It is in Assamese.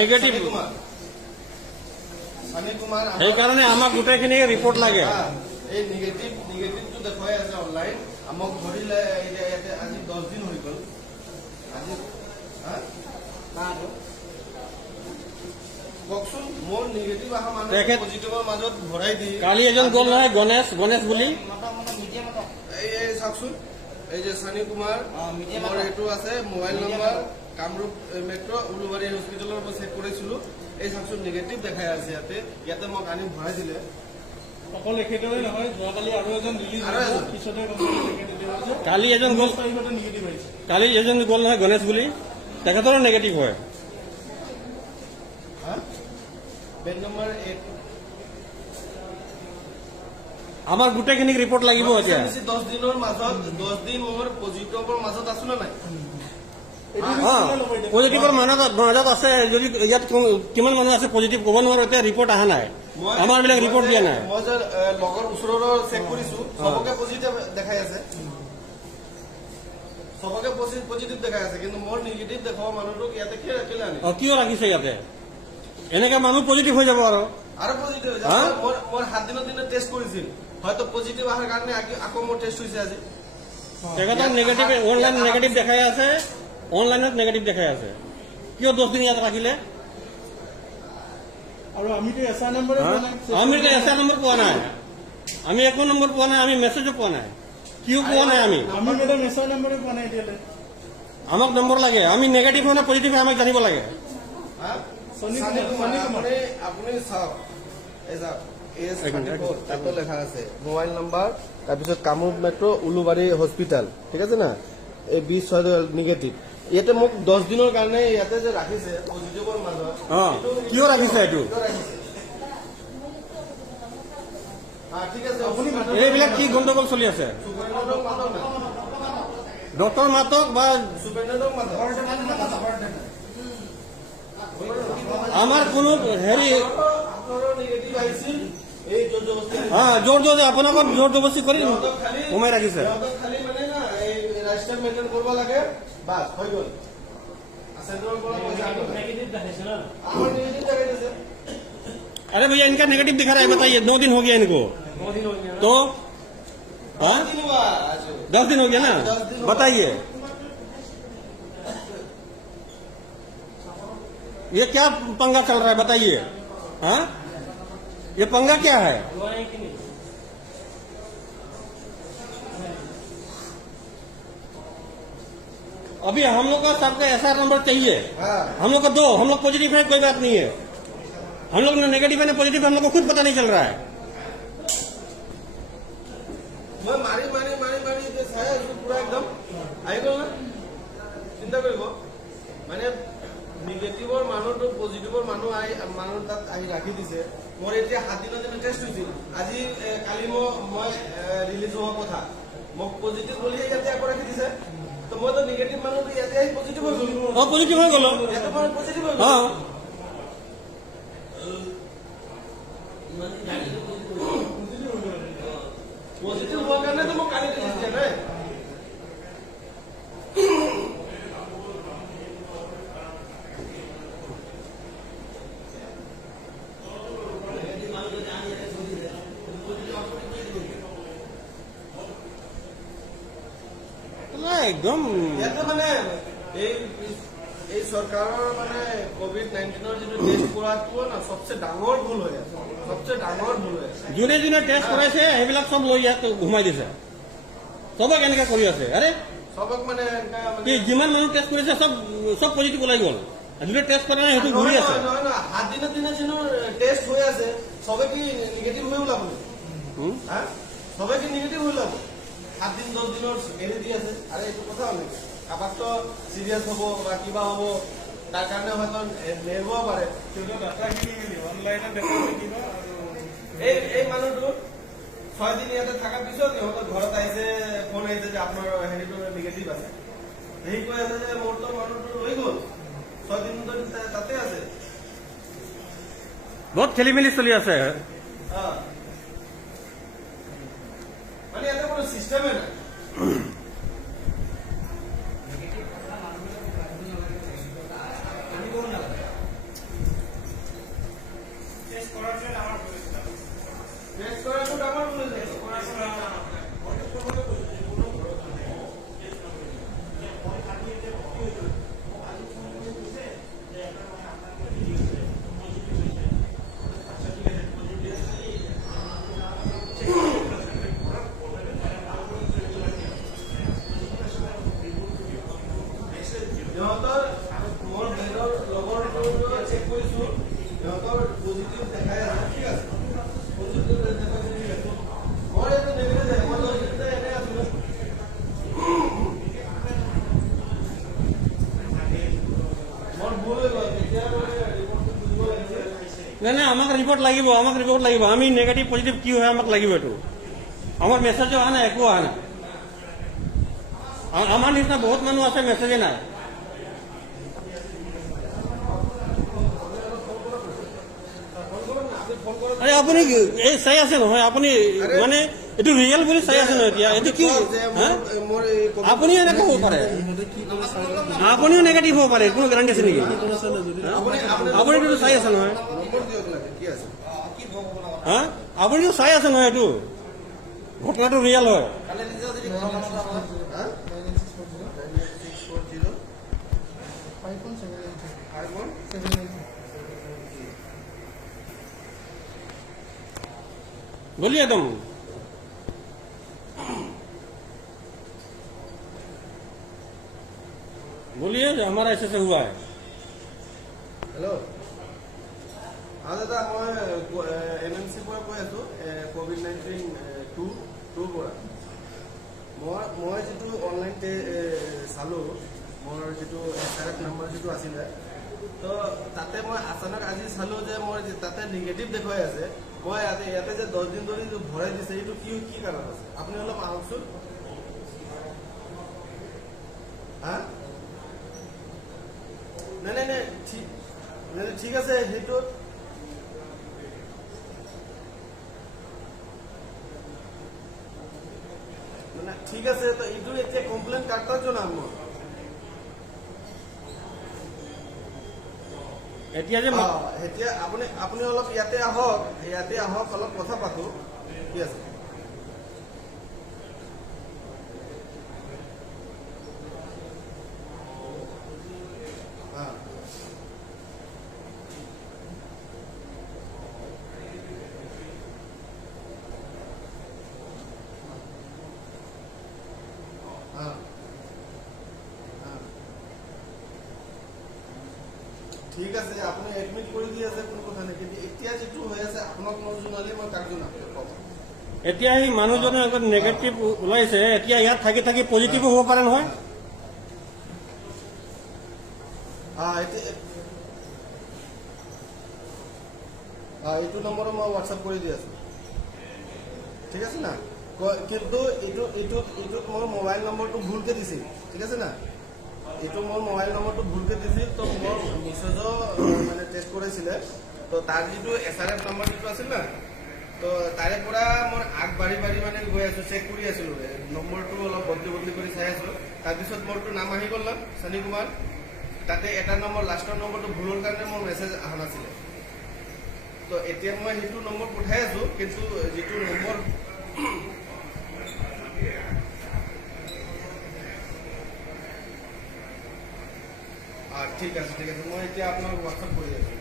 নেগেটিভ সেইকাৰণে আমাক গোটেইখিনি ৰিপৰ্ট লাগে। এই নিগেটিভটো দেখুৱাই আছে অনলাইন। আমাক ধৰিলে ইয়াতে আজি 10 দিন হৈ গ'ল। আজি কওকচোন, মোৰ নিগেটিভ অহা মানুহ পজিটিভৰ মাজত ভৰাই দি কালি এজন গ'ল নহয় গণেশ বুলি। এই চাওকচোন, এই যে সানি কুমাৰ, মোৰ এইটো আছে mobile number, Kamrup metro' Ulubari হস্পিটেলৰ পৰা চেক কৰিছিলো। এই চাওকচোন নিগেটিভ দেখাই আছে ইয়াতে মোক আনি ভৰাই দিলে। অকল এখেতৰে নহয়, যোৱাকালি আৰু এজন ৰিলিজ পিছতে কালি এজন গ'ল নহয় গণেশ বুলি, তেখেতৰো নেগেটিভ হয়। বেড নম্বৰ 8 আমাৰ গোটেইখিনিক ৰিপৰ্ট লাগিব এতিয়া। 10 দিনৰ মাজত 10 দিন মোৰ পজিটিভৰ মাজত আছো নে নাই? পজিটিভৰ মাজত আছে। যদি ইয়াত কিমান মানুহ আছে পজিটিভ ক'ব নোৱাৰো, এতিয়া ৰিপৰ্ট অহা নাই। আমাৰ বিলাক ৰিপৰ্ট দিয়া নাই। মই যে লগৰ ওচৰৰ চেক কৰিছো, চবকে পজিটিভ দেখাই আছে, চবকে পজিটিভ দেখাই আছে, কিন্তু মোৰ নিগেটিভ দেখাব মানুহটোক ইয়াতে কেলে আনি কিয় ৰাখিছে ইয়াতে? এনেকে মানুহ পজিটিভ হৈ যাব আৰু পজিটিভ হৈ যাব। মোৰ 7 দিনৰ দিনে টেষ্ট কৰিছিল, হয়তো পজিটিভ অহাৰ কাৰণে আকৌ মোৰ টেষ্ট হৈছে আজি। তেখেতক নেগেটিভ অনলাইন নেগেটিভ দেখাই আছে, অনলাইনত নেগেটিভ দেখাই আছে। কিয় 10 দিন ইয়াত ৰাখিলে? আৰু আমিতো এছআই নম্বৰ পোৱা নাই, আমি একো নম্বৰ পোৱা নাই, আমি মেছেজো পোৱা নাই, কিয় পোৱা নাই? আমি মেডাম এছআই নম্বৰে পোৱা নাই এতিয়ালৈ। আমাক নম্বৰ লাগে, আমি নেগেটিভ হয় নে পজিটিভ হয় আমাক জানিব লাগে। আপুনি চাওক, এই চাওক তাতো লেখা আছে মোবাইল নম্বৰ, তাৰপিছত কামৰূপ মেট্ৰ' উলুবাৰী হস্পিটেল, ঠিক আছে না? এই 20 নিগেটিভ। ইয়াতে মোক 10 দিনৰ কাৰণে ইয়াতে যে ৰাখিছে পজিটিভৰ মাজত, কিয় ৰাখিছে? এইটো ঠিক আছে, এইবিলাক কি গণ্ডগোল চলি আছে? ডক্টৰ মাতক বা আমাৰ কোনো হেৰি জোৰ জোৰ আপোনালোকক জোৰ জবস্তি কৰি সোমাই ৰাখিছে। কৰিব লাগে, বাস হৈ গ'ল। अरे भैया इनका नेगेटिव दिखा रहा है, बताइए। 9 दिन हो गया इनको, तो 10 दिन हो गया ना, बताइए ये क्या पंगा चल रहा है? बताइए, हाँ ये पंगा क्या है? अभी हम लोग का सबका एसआर नंबर चाहिए। हम लोग का 2, हम लोग पॉजिटिव है, कोई बात नहीं है। हम लोग नेगेटिव है ना पॉजिटिव, हम लोग को खुद पता नहीं चल रहा है। मैं मारी पूरा एकदम आई गल ना, चिंता करिब মানে নিগেটিভৰ মানুহটো পজিটিভৰ মানুহ তাত আহি ৰাখি দিছে। মোৰ এতিয়া 7 দিনৰ দিনে টেষ্ট হৈছিল, আজি কালি মই ৰিলিজ হোৱাৰ কথা, মোক পজিটিভ বুলি ইয়াতে আকৌ ৰাখি দিছে। তো মই তো নিগেটিভ মানুহটো ইয়াতে আহি পজিটিভ হৈ গ'লো। পজিটিভ হৈ গ'লো, ইয়াতে মই পজিটিভ হৈ গ'লো। পজিটিভ হোৱাৰ কাৰণেতো মোক কালি টেষ্ট দিয়া নাই। একদম ইয়াতে মানে এই চৰকাৰৰ মানে COVID-19 যিটো টেষ্ট কৰাটো না সবচে ডাঙৰ ভুল হৈ আছে, সবচে ডাঙৰ ভুল হৈ আছে। যোনে যোনে টেষ্ট কৰাইছে সেইবিলাক চব লৈ ইয়াত ঘুমাই দিছে, চবক এনেকে কৰি আছে। আৰে চবক মানে যিমান মানুহ টেষ্ট কৰিছে চব পজিটিভ ওলাই গ'ল, যোনে টেষ্ট কৰা নাই সেইটো ঘূৰি আছে। নহয় 7 দিনৰ দিনে যিটো টেষ্ট হৈ আছে চবে কি নিগেটিভ হৈ ওলাব? চবে কি নিগেটিভ হৈ ওলাব? 7 দিন 10 দিনৰ এৰি দি আছে। আৰে এইটো কথা হ'ল কাবাকতো চিৰিয়াছ হ'ব বা কিবা হ'ব, তাৰ কাৰণে হয়তো নেৰব পাৰে। এই মানুহটো 6 দিন ইয়াতে থকাৰ পিছত ইহঁতৰ ঘৰত আহিছে, ফোন আহিছে যে আপোনাৰ হেৰিটো নিগেটিভ আছে। সেই কৈ আছে যে মোৰতো মানুহটো লৈ গ'ল, 6 দিন তাতে আছে। বহুত খেলি মেলি চলি আছে। মানে ইয়াতে কোনো চিষ্টেমে নাই। সিহঁতৰ মোৰ বেডৰ লগৰটো চেক কৰিছোঁ, সিহঁতৰ পজিটিভ দেখাই আছে, ঠিক আছে, পজিটিভ দেখাইছে, ঠিক আছে, মই এইটো নেগেটিভ দেখাই, মই এইটো এনে আছিলোঁ, মোৰ ভুল হৈ গ'ল, তেতিয়া মই ৰিপৰ্টটো বুজিব লাগিছিল। নাই নাই আমাক ৰিপৰ্ট লাগিব, আমি নেগেটিভ পজিটিভ কি হয় আমাক লাগিব এইটো। আমাৰ মেছেজো অহা নাই, একো অহা নাই। আমাৰ নিচিনা বহুত মানুহ আছে, মেছেজে নাই। আৰে আপুনি এই চাই আছে নহয়, আপুনি মানে এইটো ৰিয়েল বুলি চাই আছে নহয় এতিয়া, এইটো কি হা? আপুনিও এনেকৈ হ'ব পাৰে, আপুনিও নেগেটিভ হ'ব পাৰে, কোনো গেৰাণ্টি আছে নেকি? আপুনিতো চাই আছে নহয়, হা? আপুনিতো চাই আছে নহয়, এইটো ঘটনাটো ৰিয়েল হয়। बोलिए तुम बोलिए जो हमारा ऐसे से हुआ है। হেল্ল', দাদা মই NMC পৰা কৈ আছোঁ, COVID-19 2 পৰা। মই যিটো অনলাইন চালোঁ, মোৰ যিটো SRF নম্বৰ যিটো আছিলে, তো তাতে মই আচানক আজি চালোঁ যে মোৰ তাতে নিগেটিভ দেখুৱাই আছে। মই ইয়াতে যে 10 দিন ধৰি ভৰাই দিছে, এইটো কি কাৰণ আছে আপুনি অলপ আহকচোন। হা নাই ঠিক আছে, সেইটো মানে ঠিক আছে, তো এইটো এতিয়া কমপ্লেইন কাৰ্ডৰ জনাম মই। এতিয়া যে এতিয়া আপুনি অলপ ইয়াতে আহক, অলপ কথা পাতো, ঠিক আছে। ঠিক আছে, আপুনি এডমিট কৰি দি আছে, কোনো কথা নাই, কিন্তু এতিয়া যিটো হৈ আছে আপোনাক নজনালে মই কাক জনাম? এতিয়া এই মানুহজনে নেগেটিভ ওলাইছে, এতিয়া ইয়াত থাকি থাকি পজিটিভো হ'ব পাৰে নহয়। এইটো নম্বৰ মই হোৱাটছআপ কৰি দি আছো, ঠিক আছে না। কিন্তু এইটোত মোৰ মোবাইল নম্বৰটো ভুলকে দিছিল, ঠিক আছে না। এইটো মোৰ মোবাইল নম্বৰটো ভুলকে দিছিল, তো মোৰ মেছেজো মানে টেষ্ট কৰাইছিলে, তো তাৰ যিটো SRF নম্বৰ যিটো আছিল না, তো তাৰে পৰা মোৰ আগবাঢ়ি মানে গৈ আছো, চেক কৰি আছিলো, নম্বৰটো অলপ বদলি কৰি চাই আছো। তাৰপিছত মোৰতো নাম আহি গ'ল না, চানি কুমাৰ, তাতে এটা নম্বৰ লাষ্টৰ নম্বৰটো ভুলৰ কাৰণে মোৰ মেছেজ অহা নাছিলে। তো এতিয়া মই সেইটো নম্বৰ পঠাই আছো, কিন্তু যিটো নম্বৰ ঠিক আছে, মই এতিয়া আপোনাক হোৱাটছআপ কৰি আছো।